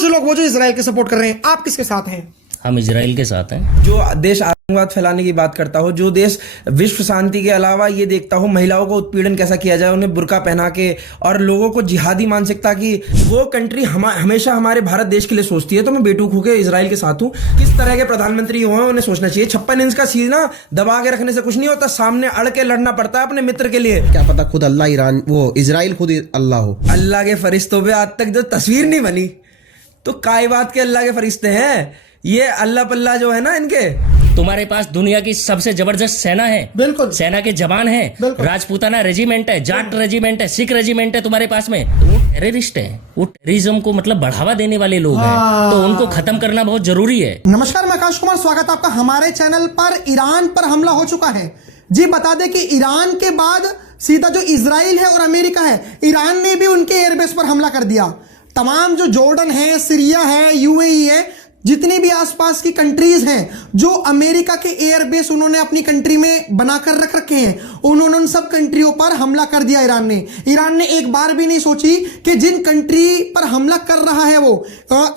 कुछ लोग वो जो इजराइल के सपोर्ट कर रहे हैं, आप किसके साथ हैं? हम इजराइल के साथ हैं। जो देश आतंकवाद फैलाने की बात करता हो, जो देश विश्व शांति के अलावा ये देखता हो महिलाओं को उत्पीड़न कैसा किया जाए, उन्हें बुर्का पहना के, और लोगों को जिहादी मानसिकता की, वो कंट्री हमेशा हमारे भारत देश के लिए सोचती है। तो मैं बेटूक होकर इजराइल के साथ हूँ। किस तरह के प्रधानमंत्री हो उन्हें सोचना चाहिए। 56 इंच का सीना दबा के रखने से कुछ नहीं होता, सामने अड़ के लड़ना पड़ता है अपने मित्र के लिए। क्या पता खुद अल्लाह ईरान वो इजराइल खुद अल्लाह हो। अल्लाह के फरिश्तों पे आज तक जो तस्वीर नहीं बनी, तो काय बात के अल्लाह के फरिश्ते हैं ये। अल्लाह पल्ला जो है ना इनके। तुम्हारे पास दुनिया की सबसे जबरदस्त सेना है। बिल्कुल। सेना के जवान हैं, राजपूताना रेजिमेंट है, जाट रेजिमेंट है, सिख रेजिमेंट है तुम्हारे पास में। वो टेररिस्ट है, वो टेररिज्म को मतलब बढ़ावा देने वाले लोग हैं, तो उनको खत्म करना बहुत जरूरी है। नमस्कार, मैं आकाश कुमार, स्वागत है आपका हमारे चैनल पर। ईरान पर हमला हो चुका है जी। बता दें कि ईरान के बाद सीधा जो इजराइल है और अमेरिका है, ईरान ने भी उनके एयरबेस पर हमला कर दिया। तमाम जो जॉर्डन है, सीरिया है, यूएई है, जितनी भी आसपास की कंट्रीज हैं जो अमेरिका के एयरबेस उन्होंने अपनी कंट्री में बनाकर रख रखे हैं, उन्होंने उन सब कंट्रियों पर हमला कर दिया। ईरान ने एक बार भी नहीं सोची कि जिन कंट्री पर हमला कर रहा है वो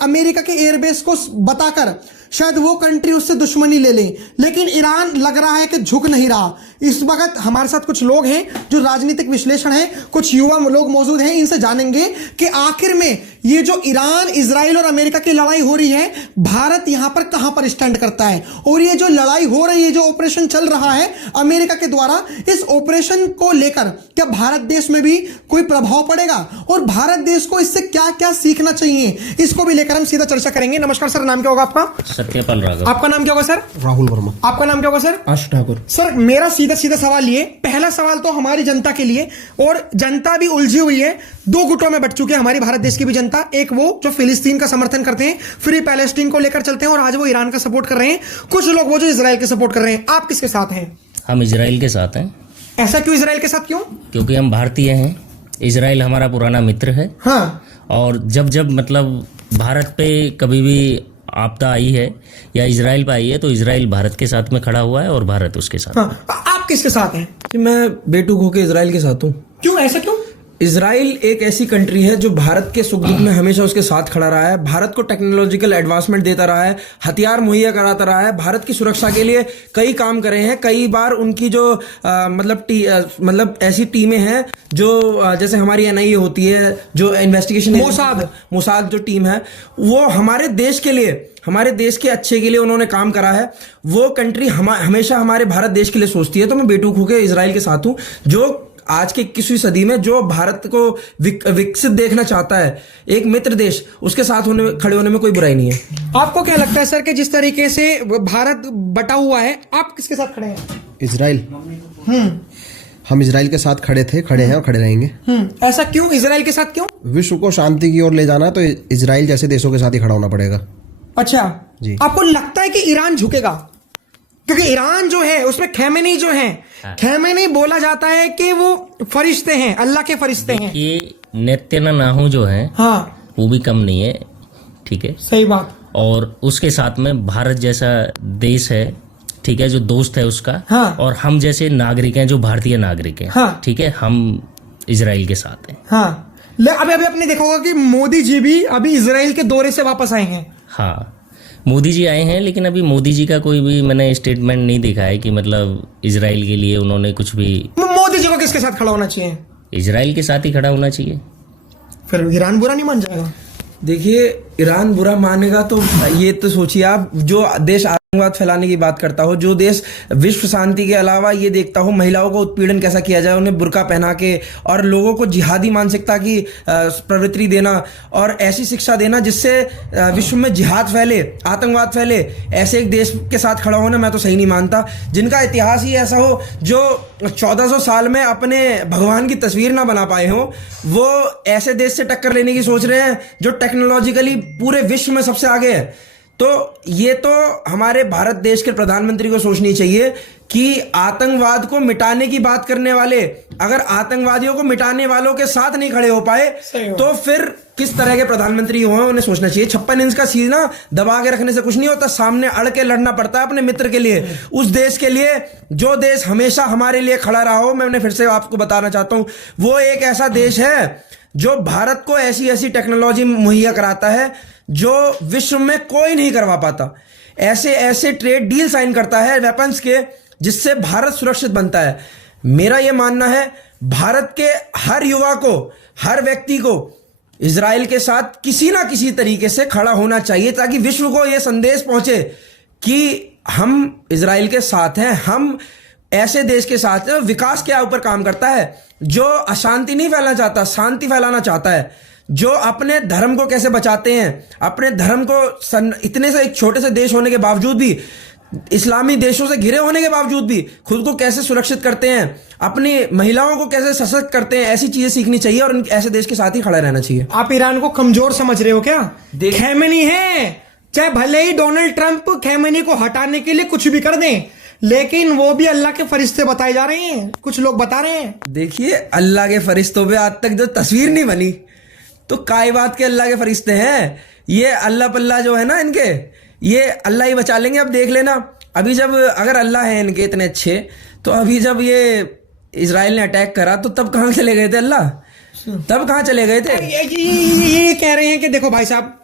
अमेरिका के एयरबेस को बताकर शायद वो कंट्री उससे दुश्मनी ले ले। लेकिन ईरान लग रहा है कि झुक नहीं रहा। इस वक्त हमारे साथ कुछ लोग हैं जो राजनीतिक विश्लेषण हैं, कुछ युवा लोग मौजूद हैं। इनसे जानेंगे कि आखिर में ये जो ईरान, इजराइल और अमेरिका की लड़ाई हो रही है, भारत यहां पर कहां पर स्टैंड करता है, और ये जो लड़ाई हो रही है, जो ऑपरेशन चल रहा है अमेरिका के द्वारा, इस ऑपरेशन को लेकर क्या भारत देश में भी कोई प्रभाव पड़ेगा और भारत देश को इससे क्या क्या सीखना चाहिए, इसको भी लेकर हम सीधा चर्चा करेंगे। नमस्कार सर, नाम क्या होगा आपका? सत्यपाल राघव। आपका नाम क्या होगा सर? राहुल वर्मा। आपका नाम क्या होगा सर? आशु ठाकुर। सर मेरा सीधा सीधा सवाल ये, पहला सवाल तो हमारी जनता के लिए, और जनता भी उलझी हुई है, दो गुटों में बट चुके हैं हमारी भारत देश की भी जनता। एक वो जो फिलिस्तीन का समर्थन करते हैं, फ्री पैलेस्टीन को लेकर चलते हैं, और आज वो ईरान का सपोर्ट कर रहे हैं। कुछ लोग वो जो इजराइल के सपोर्ट कर रहे हैं। आप किसके साथ हैं? हम इजराइल के साथ हैं। ऐसा क्यों इजराइल के साथ, क्यों? क्योंकि हम भारतीय हैं। इजराइल हमारा पुराना मित्र है। हाँ। और जब मतलब भारत पे कभी भी आपदा आई है या इजराइल पे आई है, तो इजराइल भारत के साथ में खड़ा हुआ है और भारत उसके साथ। हाँ। आप किसके साथ हैं? मैं बेटूक होकर इजराइल के साथ हूँ। क्यों, ऐसा क्यों? इजराइल एक ऐसी कंट्री है जो भारत के सुख दुख में हमेशा उसके साथ खड़ा रहा है, भारत को टेक्नोलॉजिकल एडवांसमेंट देता रहा है, हथियार मुहैया कराता रहा है, भारत की सुरक्षा के लिए कई काम करे हैं। कई बार उनकी जो मतलब ऐसी टीमें हैं जो जैसे हमारी एनआईए होती है, जो इन्वेस्टिगेशन, मोसाद जो टीम है, वो हमारे देश के लिए, हमारे देश के अच्छे के लिए उन्होंने काम करा है। वो कंट्री हमेशा हमारे भारत देश के लिए सोचती है। तो मैं बेटूक होकर इजराइल के साथ हूँ, जो आज के 21वीं सदी में जो भारत को विकसित देखना चाहता है, एक मित्र देश, उसके साथ खड़े होने में कोई बुराई नहीं है। आपको क्या लगता है सर कि जिस तरीके से भारत बटा हुआ है, आप किसके साथ खड़े हैं? इजराइल। हम इजराइल के साथ खड़े थे, खड़े हैं और खड़े रहेंगे। ऐसा क्यों, इजराइल के साथ क्यों? विश्व को शांति की ओर ले जाना तो इजराइल जैसे देशों के साथ ही खड़ा होना पड़ेगा। अच्छा जी। आपको लगता है कि ईरान झुकेगा? क्योंकि ईरान जो है उसमें खैमेनी जो है, खैमेनी बोला जाता है कि वो फरिश्ते हैं, अल्लाह के फरिश्ते हैं। ये नेतन्याहू जो है, हाँ, वो भी कम नहीं है। ठीक है, सही बात। और उसके साथ में भारत जैसा देश है, ठीक है, जो दोस्त है उसका। हाँ। और हम जैसे नागरिक हैं, जो भारतीय नागरिक हैं। हाँ। ठीक है, हम इजराइल के साथ हैं। हाँ। अभी आपने देखा होगा कि मोदी जी भी अभी इजराइल के दौरे से वापस आए हैं। हाँ, मोदी जी आए हैं, लेकिन अभी मोदी जी का कोई भी मैंने स्टेटमेंट नहीं देखा है कि मतलब इजराइल के लिए उन्होंने कुछ भी। मोदी जी को किसके साथ खड़ा होना चाहिए? इजराइल के साथ ही खड़ा होना चाहिए। फिर ईरान बुरा नहीं मान जाएगा? देखिए, ईरान बुरा मानेगा तो ये तो सोचिए आप, जो देश आतंकवाद फैलाने की बात करता हो, जो देश विश्व शांति के अलावा ये देखता हो महिलाओं को उत्पीड़न कैसा किया जाए, उन्हें बुर्का पहना के, और लोगों को जिहादी मानसिकता की प्रवृत्ति देना और ऐसी शिक्षा देना जिससे विश्व में जिहाद फैले, आतंकवाद फैले, ऐसे एक देश के साथ खड़ा होना मैं तो सही नहीं मानता। जिनका इतिहास ही ऐसा हो, जो 1400 साल में अपने भगवान की तस्वीर ना बना पाए हो, वो ऐसे देश से टक्कर लेने की सोच रहे हैं जो टेक्नोलॉजिकली पूरे विश्व में सबसे आगे है। तो ये तो हमारे भारत देश के प्रधानमंत्री को सोचनी चाहिए कि आतंकवाद को मिटाने की बात करने वाले अगर आतंकवादियों को मिटाने वालों के साथ नहीं खड़े हो पाए, तो फिर किस तरह के प्रधानमंत्री हो उन्हें सोचना चाहिए। 56 इंच का सीना दबा के रखने से कुछ नहीं होता, सामने अड़ के लड़ना पड़ता है अपने मित्र के लिए, उस देश के लिए जो देश हमेशा हमारे लिए खड़ा रहा हो। मैं फिर से आपको बताना चाहता हूं, वो एक ऐसा देश है जो भारत को ऐसी ऐसी टेक्नोलॉजी मुहैया कराता है जो विश्व में कोई नहीं करवा पाता। ऐसे ऐसे ट्रेड डील साइन करता है वेपन्स के, जिससे भारत सुरक्षित बनता है। मेरा यह मानना है भारत के हर युवा को, हर व्यक्ति को इजराइल के साथ किसी ना किसी तरीके से खड़ा होना चाहिए, ताकि विश्व को यह संदेश पहुंचे कि हम इजराइल के साथ हैं। हम ऐसे देश के साथ हैं विकास के ऊपर काम करता है, जो अशांति नहीं फैलाना चाहता, शांति फैलाना चाहता है, जो अपने धर्म को कैसे बचाते हैं, अपने धर्म को इतने से एक छोटे से देश होने के बावजूद भी, इस्लामी देशों से घिरे होने के बावजूद भी खुद को कैसे सुरक्षित करते हैं, अपनी महिलाओं को कैसे सशक्त करते हैं, ऐसी चीजें सीखनी चाहिए और ऐसे देश के साथ ही खड़ा रहना चाहिए। आप ईरान को कमजोर समझ रहे हो क्या? खैमेनी है, चाहे भले ही डोनाल्ड ट्रंप खैमेनी को हटाने के लिए कुछ भी कर दें, लेकिन वो भी अल्लाह के फरिश्ते बताए जा रहे हैं, कुछ लोग बता रहे हैं। देखिए, अल्लाह के फरिश्तों पे आज तक जो तस्वीर नहीं बनी, तो काय बात के अल्लाह के फरिश्ते हैं। ये अल्लाह पल्ला जो है ना इनके, ये अल्लाह ही बचा लेंगे। अब देख लेना, अभी जब अगर अल्लाह है इनके इतने अच्छे, तो अभी जब ये इजराइल ने अटैक करा तो तब कहाँ चले गए थे अल्लाह? तब कहाँ चले गए थे? ये कह रहे हैं कि देखो भाई साहब,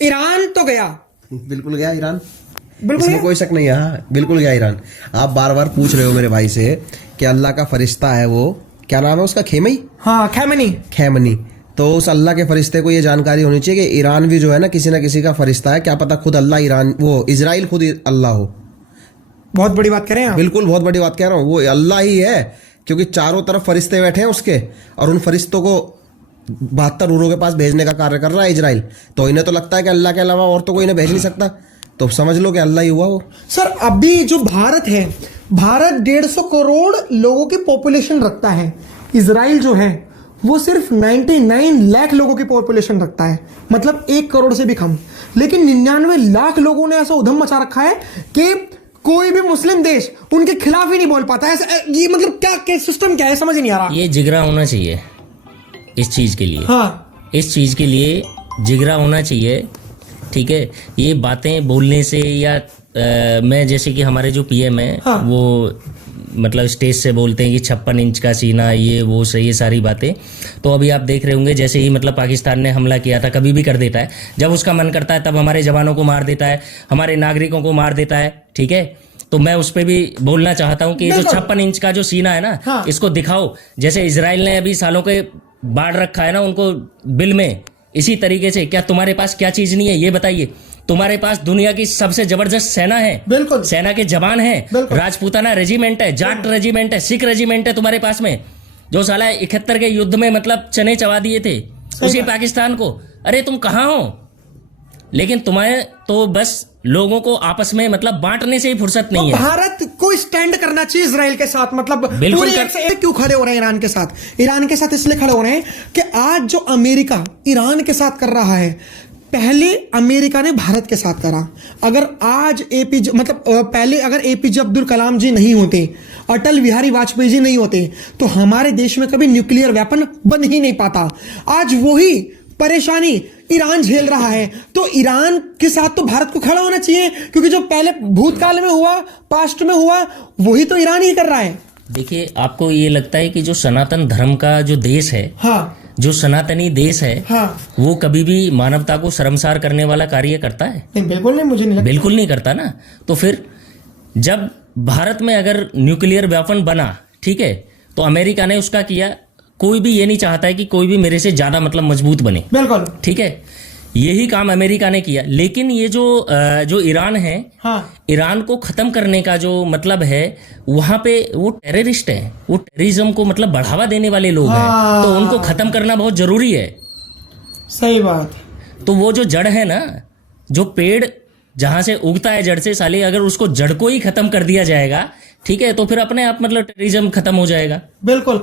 ईरान तो गया, बिल्कुल गया ईरान, बिल्कुल इसमें कोई शक नहीं है। हाँ, बिल्कुल गया ईरान। आप बार बार पूछ रहे हो मेरे भाई से कि अल्लाह का फरिश्ता है वो, क्या नाम है उसका, खेमई? हाँ, खैमेनी। तो उस अल्लाह के फरिश्ते को ये जानकारी होनी चाहिए कि ईरान भी जो है ना किसी ना किसी का फरिश्ता है। क्या पता खुद अल्लाह ईरान, वो इजराइल खुद अल्लाह हो। बहुत बड़ी बात कह रहे हैं आप। बिल्कुल बहुत बड़ी बात कह रहा हूँ, वो अल्लाह ही है, क्योंकि चारों तरफ फरिश्ते बैठे हैं उसके, और उन फरिश्तों को 72 रूरों के पास भेजने का कार्य कर रहा है इजराइल। तो इन्हें तो लगता है कि अल्लाह के अलावा और तो कोई इन्हें भेज नहीं सकता, तो समझ लो कि अल्लाह ही हुआ वो। सर, अभी जो भारत है, भारत 150 करोड़ लोगों की पॉपुलेशन रखता है। इजराइल जो है वो सिर्फ 99 लाख लोगों की पॉपुलेशन रखता है, मतलब 1 करोड़ से भी कम। लेकिन 99 लाख लोगों ने ऐसा उधम मचा रखा है कि कोई भी मुस्लिम देश उनके खिलाफ ही नहीं बोल पाता है। ये मतलब क्या सिस्टम क्या है, समझ नहीं आ रहा। ये जिगरा होना चाहिए इस चीज के लिए। हाँ, इस चीज के लिए जिगरा होना चाहिए, ठीक है। ये बातें बोलने से या मैं जैसे कि हमारे जो पीएम है, हाँ। वो मतलब स्टेज से बोलते हैं कि 56 इंच का सीना, ये वो सही, ये सारी बातें। तो अभी आप देख रहे होंगे जैसे ही मतलब पाकिस्तान ने हमला किया था, कभी भी कर देता है, जब उसका मन करता है तब हमारे जवानों को मार देता है, हमारे नागरिकों को मार देता है, ठीक है। तो मैं उस पर भी बोलना चाहता हूँ कि जो 56 इंच का जो सीना है ना, हाँ। इसको दिखाओ। जैसे इजराइल ने अभी सालों के बाढ़ रखा है ना उनको बिल में, इसी तरीके से क्या तुम्हारे पास क्या चीज नहीं है ये बताइए। तुम्हारे पास दुनिया की सबसे जबरदस्त सेना है, बिल्कुल, सेना के जवान हैं, राजपूताना रेजिमेंट है, जाट रेजिमेंट है, सिख रेजिमेंट है तुम्हारे पास में, जो साला 71 के युद्ध में मतलब चने चबा दिए थे उसी पाकिस्तान को। अरे तुम कहाँ हो? लेकिन तुम्हें तो बस लोगों को आपस में मतलब बांटने से ही फुर्सत नहीं है। भारत को स्टैंड करना चाहिए इजराइल के साथ, मतलब बिल्कुल क्यों खड़े हो रहे हैं ईरान के साथ? ईरान के साथ इसलिए खड़े हो रहे हैं कि आज जो अमेरिका ईरान के साथ कर रहा है, पहले अमेरिका ने भारत के साथ करा। अगर आज एपीजे मतलब पहले अगर एपीजे अब्दुल कलाम जी नहीं होते, अटल बिहारी वाजपेयी जी नहीं होते, तो हमारे देश में कभी न्यूक्लियर वेपन बन ही नहीं पाता। आज वही परेशानी ईरान झेल रहा है, तो ईरान के साथ तो भारत को खड़ा होना चाहिए, क्योंकि जो पहले भूतकाल में हुआ, पास्ट में हुआ, वही तो ईरान ही कर रहा है। देखिए, आपको ये लगता है कि जो सनातन धर्म का जो देश है, हाँ, जो सनातनी देश है, हाँ, वो कभी भी मानवता को शर्मसार करने वाला कार्य करता है? नहीं, बिल्कुल नहीं, मुझे नहीं लगता। बिल्कुल नहीं करता ना। तो फिर जब भारत में अगर न्यूक्लियर वेपन बना, ठीक है, तो अमेरिका ने उसका किया। कोई भी ये नहीं चाहता है कि कोई भी मेरे से ज्यादा मतलब मजबूत बने, बिल्कुल, ठीक है। यही काम अमेरिका ने किया। लेकिन ये जो ईरान है, हाँ, ईरान को खत्म करने का जो मतलब है, वहां पे वो टेररिस्ट है, वो टेररिज्म को मतलब बढ़ावा देने वाले लोग हैं, तो उनको खत्म करना बहुत जरूरी है। सही बात। तो वो जो जड़ है ना, जो पेड़ जहां से उगता है जड़ से, साले अगर उसको जड़ को ही खत्म कर दिया जाएगा, ठीक है, तो फिर अपने आप मतलब टेररिज्म खत्म हो जाएगा। बिल्कुल।